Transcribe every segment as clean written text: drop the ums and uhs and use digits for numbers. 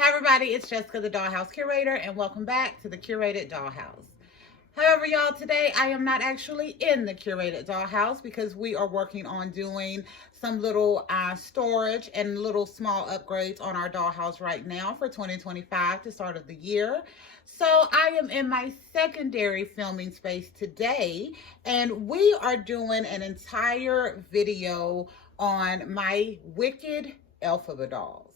Hi everybody, it's Jessica the Dollhouse Curator and welcome back to the Curated Dollhouse. However, y'all, today I am not actually in the Curated Dollhouse because we are working on doing some little storage and little small upgrades on our dollhouse right now for 2025, the start of the year. So I am in my secondary filming space today and we are doing an entire video on my Wicked Elphaba dolls.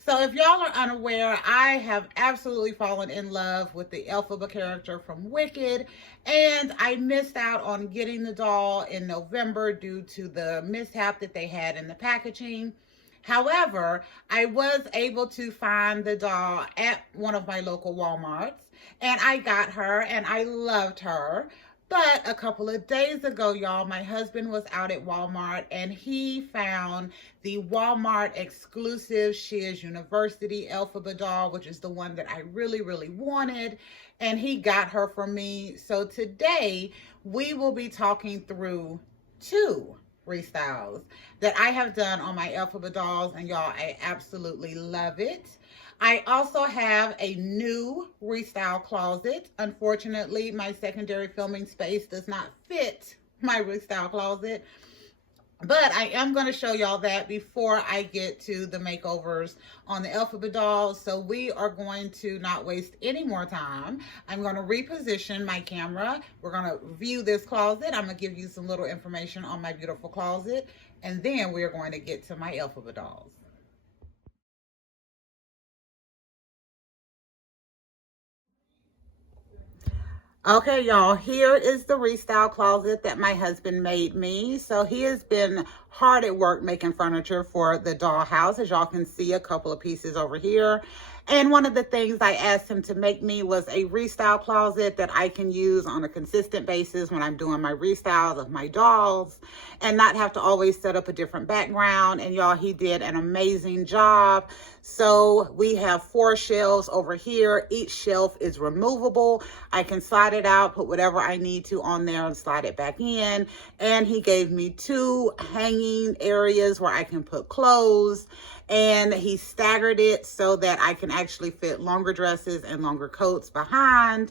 So if y'all are unaware, I have absolutely fallen in love with the Elphaba character from Wicked, and I missed out on getting the doll in November due to the mishap that they had in the packaging. However, I was able to find the doll at one of my local Walmarts, and I got her, and I loved her. But a couple of days ago, y'all, my husband was out at Walmart and he found the Walmart exclusive Shiz University Elphaba doll, which is the one that I really, really wanted. And he got her for me. So today we will be talking through two restyles that I have done on my Elphaba dolls. And y'all, I absolutely love it. I also have a new restyle closet. Unfortunately, my secondary filming space does not fit my restyle closet, but I am going to show y'all that before I get to the makeovers on the Elphaba dolls. So we are going to not waste any more time. I'm going to reposition my camera. We're going to view this closet. I'm going to give you some little information on my beautiful closet, and then we're going to get to my Elphaba dolls. Okay, y'all, here is the restyle closet that my husband made me. So he has been hard at work making furniture for the dollhouse. As y'all can see, a couple of pieces over here. And one of the things I asked him to make me was a restyle closet that I can use on a consistent basis when I'm doing my restyles of my dolls and not have to always set up a different background. And y'all, he did an amazing job. So we have 4 shelves over here. Each shelf is removable. I can slide it out, put whatever I need to on there and slide it back in. And he gave me 2 hanging areas where I can put clothes. And he staggered it so that I can actually fit longer dresses and longer coats behind.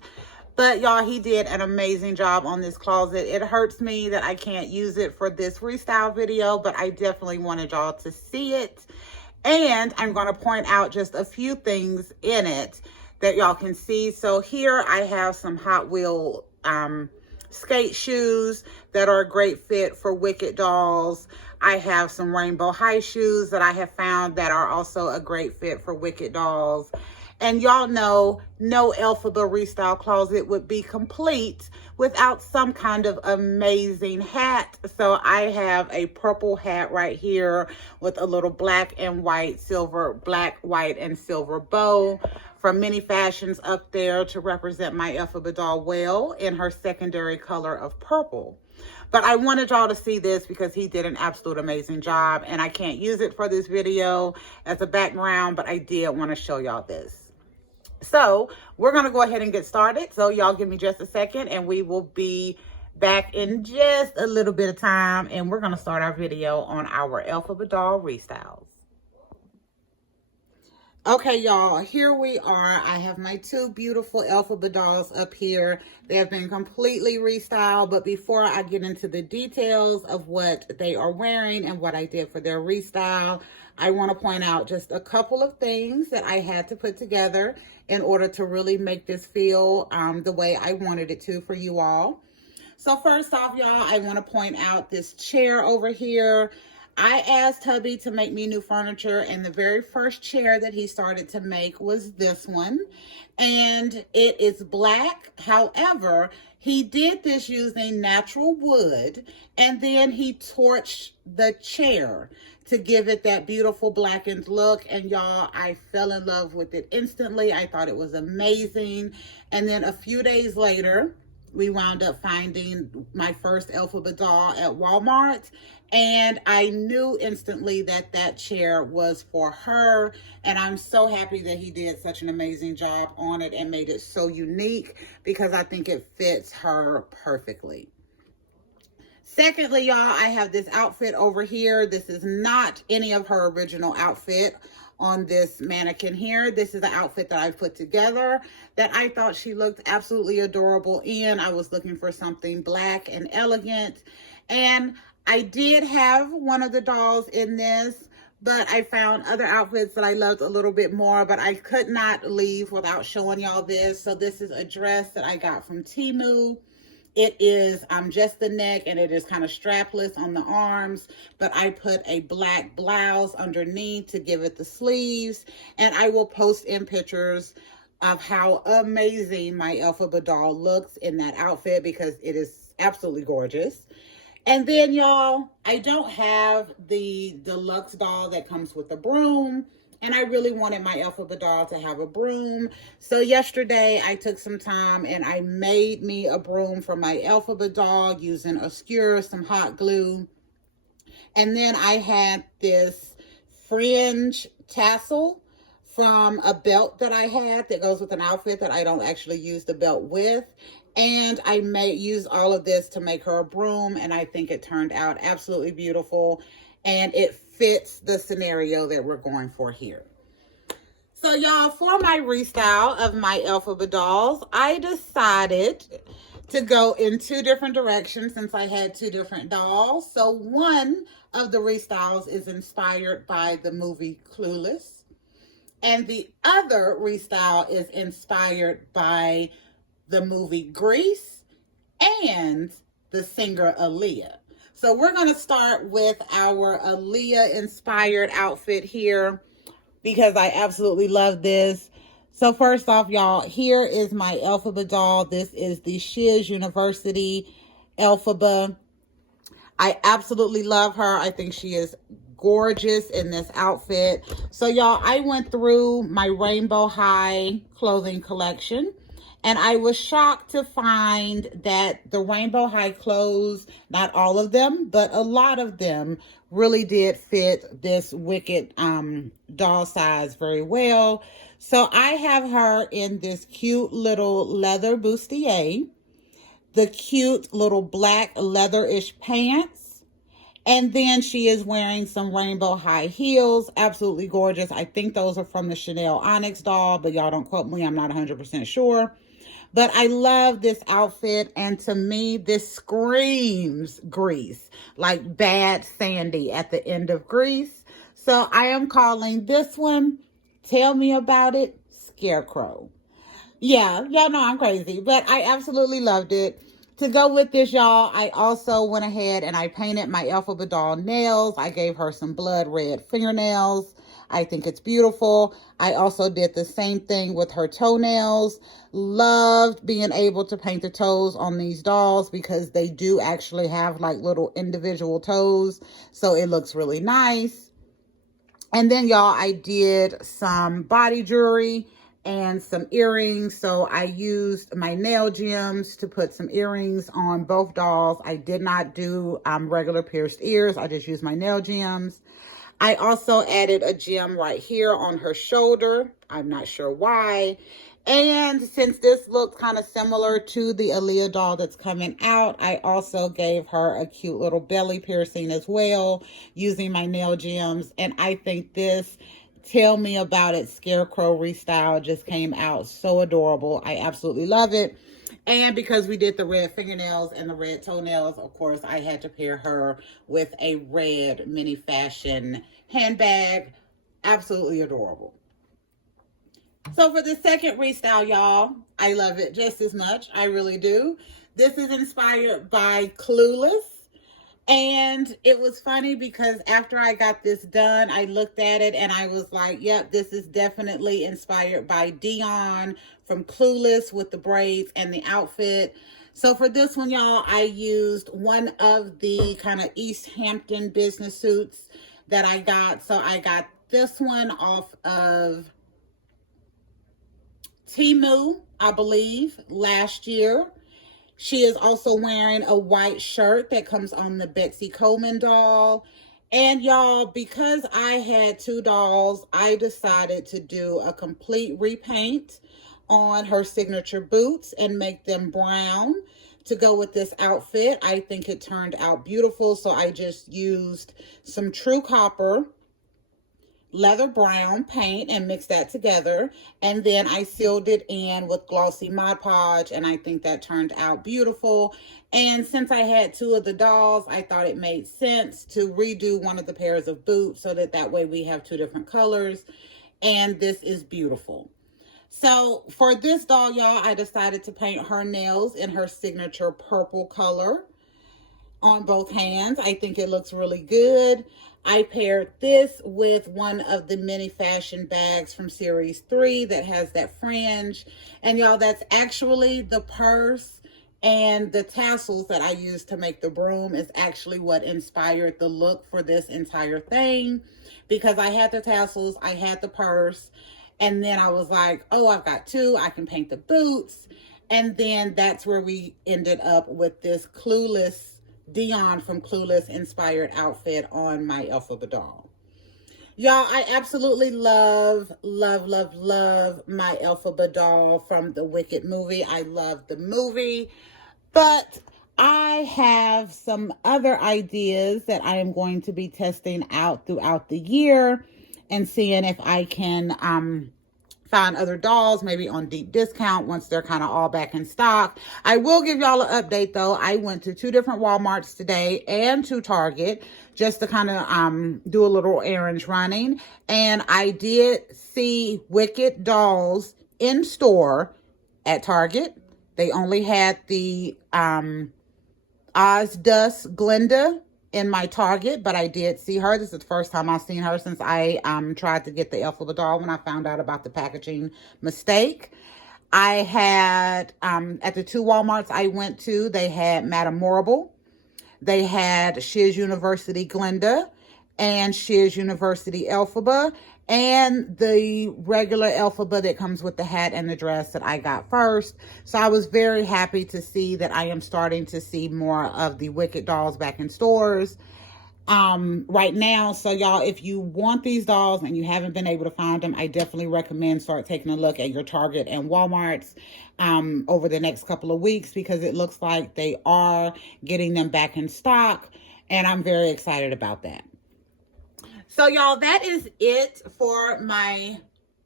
But y'all, he did an amazing job on this closet. It hurts me that I can't use it for this restyle video, but I definitely wanted y'all to see it. And I'm going to point out just a few things in it that y'all can see. So here I have some Hot Wheel skate shoes that are a great fit for Wicked dolls. I have some rainbow high shoes that I have found that are also a great fit for Wicked dolls. And y'all know no Elphaba restyle closet would be complete without some kind of amazing hat. So I have a purple hat right here with a little black and white, silver, black, white, and silver bow from Many Fashions up there to represent my Elphaba doll well in her secondary color of purple. But I wanted y'all to see this because he did an absolute amazing job, and I can't use it for this video as a background, but I did want to show y'all this. So we're going to go ahead and get started. So y'all give me just a second and we will be back in just a little bit of time, and we're going to start our video on our Elphaba doll restyles. Okay, y'all, here we are. I have my 2 beautiful Elphaba dolls up here. They have been completely restyled, but before I get into the details of what they are wearing and what I did for their restyle, I want to point out just a couple of things that I had to put together in order to really make this feel the way I wanted it to for you all. So first off, y'all, I want to point out this chair over here. I asked hubby to make me new furniture, and the very first chair that he started to make was this one. And it is black. However, he did this using natural wood, and then he torched the chair to give it that beautiful blackened look. And y'all, I fell in love with it instantly. I thought it was amazing. And then a few days later, we wound up finding my first Elphaba doll at Walmart, and I knew instantly that that chair was for her, and I'm so happy that he did such an amazing job on it and made it so unique because I think it fits her perfectly. Secondly, y'all, I have this outfit over here. This is not any of her original outfit. on this mannequin here. This is the outfit that I put together that I thought she looked absolutely adorable in. I was looking for something black and elegant. And I did have one of the dolls in this, but I found other outfits that I loved a little bit more, but I could not leave without showing y'all this. So this is a dress that I got from Temu. It is just the neck, and it is kind of strapless on the arms, but I put a black blouse underneath to give it the sleeves, and I will post in pictures of how amazing my Elphaba doll looks in that outfit because it is absolutely gorgeous. And then, y'all, I don't have the deluxe doll that comes with the broom. And I really wanted my Elphaba doll to have a broom. So yesterday, I took some time and I made me a broom for my Elphaba doll using a skewer, some hot glue. And then I had this fringe tassel from a belt that I had that goes with an outfit that I don't actually use the belt with. And I use all of this to make her a broom, and I think it turned out absolutely beautiful, and it fits the scenario that we're going for here. So y'all, for my restyle of my Elphaba dolls, I decided to go in two different directions since I had two different dolls. So one of the restyles is inspired by the movie Clueless, and the other restyle is inspired by the movie Grease and the singer Aaliyah. So we're going to start with our Aaliyah inspired outfit here because I absolutely love this. So first off, y'all, here is my Elphaba doll. This is the Shiz University Elphaba. I absolutely love her. I think she is gorgeous in this outfit. So y'all, I went through my Rainbow High clothing collection, and I was shocked to find that the Rainbow High clothes, not all of them, but a lot of them really did fit this Wicked doll size very well. So I have her in this cute little leather bustier, the cute little black leather-ish pants, and then she is wearing some Rainbow High heels. Absolutely gorgeous. I think those are from the Chanel Onyx doll, but y'all don't quote me. I'm not 100% sure. But I love this outfit, and to me, this screams Grease, like Bad Sandy at the end of Grease. So I am calling this one, Tell Me About It, Scarecrow. Yeah, y'all know I'm crazy, but I absolutely loved it. To go with this, y'all, I also went ahead and I painted my Elphaba doll nails. I gave her some blood red fingernails. I think it's beautiful. I also did the same thing with her toenails. Loved being able to paint the toes on these dolls because they do actually have like little individual toes. So it looks really nice. And then, y'all, I did some body jewelry and some earrings. So I used my nail gems to put some earrings on both dolls. I did not do regular pierced ears. I just used my nail gems. I also added a gem right here on her shoulder. I'm not sure why. And since this looks kind of similar to the Aaliyah doll that's coming out, I also gave her a cute little belly piercing as well using my nail gems. And I think this Tell Me About It Scarecrow restyle just came out so adorable. I absolutely love it. And because we did the red fingernails and the red toenails, of course, I had to pair her with a red mini fashion handbag. Absolutely adorable. So for the second restyle, y'all, I love it just as much. I really do. This is inspired by Clueless. And it was funny because after I got this done, I looked at it and I was like, yep, this is definitely inspired by Dion from Clueless with the braids and the outfit. So for this one, y'all, I used one of the kind of East Hampton business suits that I got. So I got this one off of Temu, I believe, last year. She is also wearing a white shirt that comes on the Betsy Coleman doll. And y'all, because I had two dolls, I decided to do a complete repaint on her signature boots and make them brown to go with this outfit. I think it turned out beautiful. So I just used some True Copper leather brown paint and mixed that together. And then I sealed it in with glossy Mod Podge, and I think that turned out beautiful. And since I had two of the dolls, I thought it made sense to redo one of the pairs of boots so that way we have two different colors. And this is beautiful. So for this doll, y'all, I decided to paint her nails in her signature purple color on both hands. I think it looks really good. I paired this with one of the mini fashion bags from series 3 that has that fringe. And y'all, that's actually the purse, and the tassels that I used to make the broom is actually what inspired the look for this entire thing, because I had the tassels, I had the purse, and then I was like, oh, I've got two, I can paint the boots. And then that's where we ended up with this Clueless, Dion from Clueless inspired outfit on my Elphaba doll. Y'all, I absolutely love my Elphaba doll from the Wicked movie. I love the movie, but I have some other ideas that I am going to be testing out throughout the year and seeing if I can find other dolls, maybe on deep discount once they're kind of all back in stock. I will give y'all an update though. I went to 2 different Walmarts today and to Target just to kind of do a little errands running. And I did see Wicked dolls in store at Target. They only had the Oz Dust Glinda in my Target, but I did see her. This is the first time I've seen her since I tried to get the Elphaba doll when I found out about the packaging mistake. I had, at the 2 Walmarts I went to, they had Madame Morrible. They had Shiz University Glinda and Shiz University Elphaba, and the regular Elphaba that comes with the hat and the dress that I got first. So I was very happy to see that I am starting to see more of the Wicked dolls back in stores right now. So y'all, if you want these dolls and you haven't been able to find them, I definitely recommend start taking a look at your Target and Walmarts over the next couple of weeks, because it looks like they are getting them back in stock, and I'm very excited about that. So y'all, that is it for my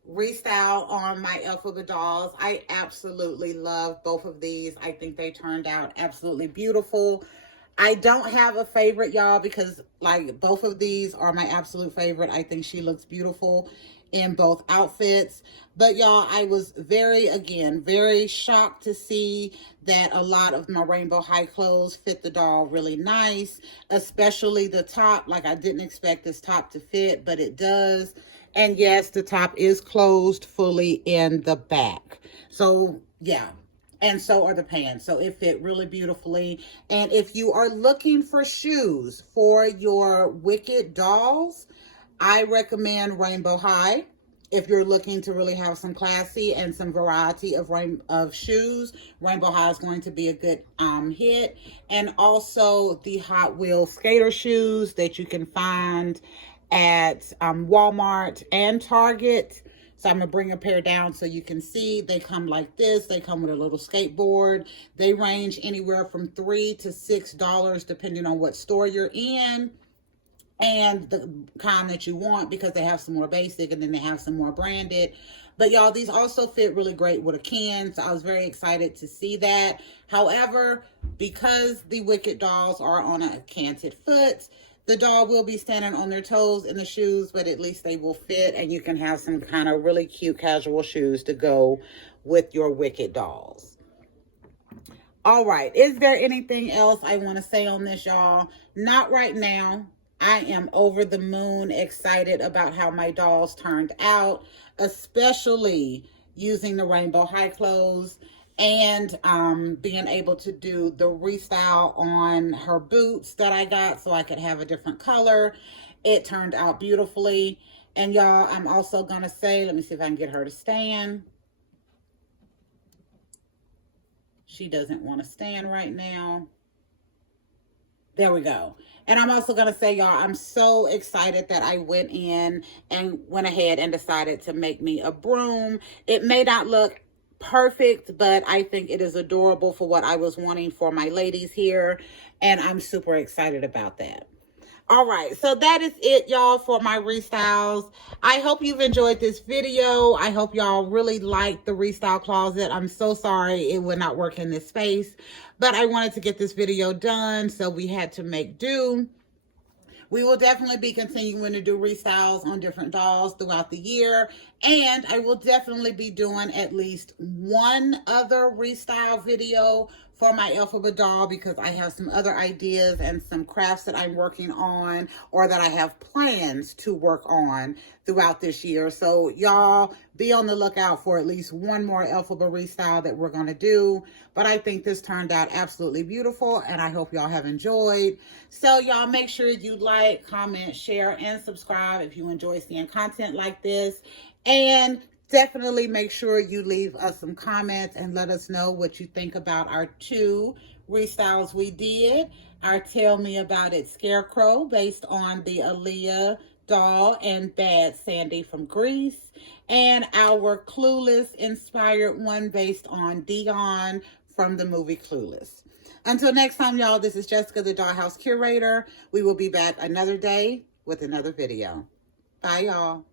restyle on my Elphaba dolls. I absolutely love both of these. I think they turned out absolutely beautiful. I don't have a favorite, y'all, because like both of these are my absolute favorite. I think she looks beautiful in both outfits. But y'all, I was very shocked to see that a lot of my rainbow high clothes fit the doll really nice, especially the top. Like, I didn't expect this top to fit, but it does. And yes, the top is closed fully in the back. So yeah. And so are the pants. So it fit really beautifully. And if you are looking for shoes for your Wicked dolls, I recommend Rainbow High. If you're looking to really have some classy and some variety of shoes, Rainbow High is going to be a good hit. And also the Hot Wheels skater shoes that you can find at Walmart and Target. So I'm going to bring a pair down so you can see. They come like this. They come with a little skateboard. They range anywhere from $3 to $6 depending on what store you're in and the kind that you want, because they have some more basic and then they have some more branded. But y'all, these also fit really great with a can, so I was very excited to see that. However, because the Wicked dolls are on a canted foot, the doll will be standing on their toes in the shoes, but at least they will fit, and you can have some kind of really cute casual shoes to go with your Wicked dolls. All right, is there anything else I want to say on this, y'all? Not right now. I am over the moon excited about how my dolls turned out, especially using the Rainbow High clothes and being able to do the restyle on her boots that I got so I could have a different color. It turned out beautifully. And y'all, I'm also going to say, let me see if I can get her to stand. She doesn't want to stand right now. There we go. And I'm also going to say, y'all, I'm so excited that I went in and went ahead and decided to make me a broom. It may not look perfect, but I think it is adorable for what I was wanting for my ladies here. And I'm super excited about that. All right, so that is it, y'all, for my restyles. I hope you've enjoyed this video. I hope y'all really liked the restyle closet. I'm so sorry it would not work in this space, but I wanted to get this video done, so we had to make do. We will definitely be continuing to do restyles on different dolls throughout the year. And I will definitely be doing at least one other restyle video for my Elphaba doll, because I have some other ideas and some crafts that I'm working on, or that I have plans to work on throughout this year. So y'all be on the lookout for at least one more Elphaba restyle that we're going to do. But I think this turned out absolutely beautiful, and I hope y'all have enjoyed. So y'all make sure you like, comment, share, and subscribe if you enjoy seeing content like this. And definitely make sure you leave us some comments and let us know what you think about our 2 restyles we did. Our Tell Me About It Scarecrow based on the Aaliyah doll and Bad Sandy from Greece, and our Clueless inspired one based on Dion from the movie Clueless. Until next time, y'all, this is Jessica, the Dollhouse Curator. We will be back another day with another video. Bye, y'all.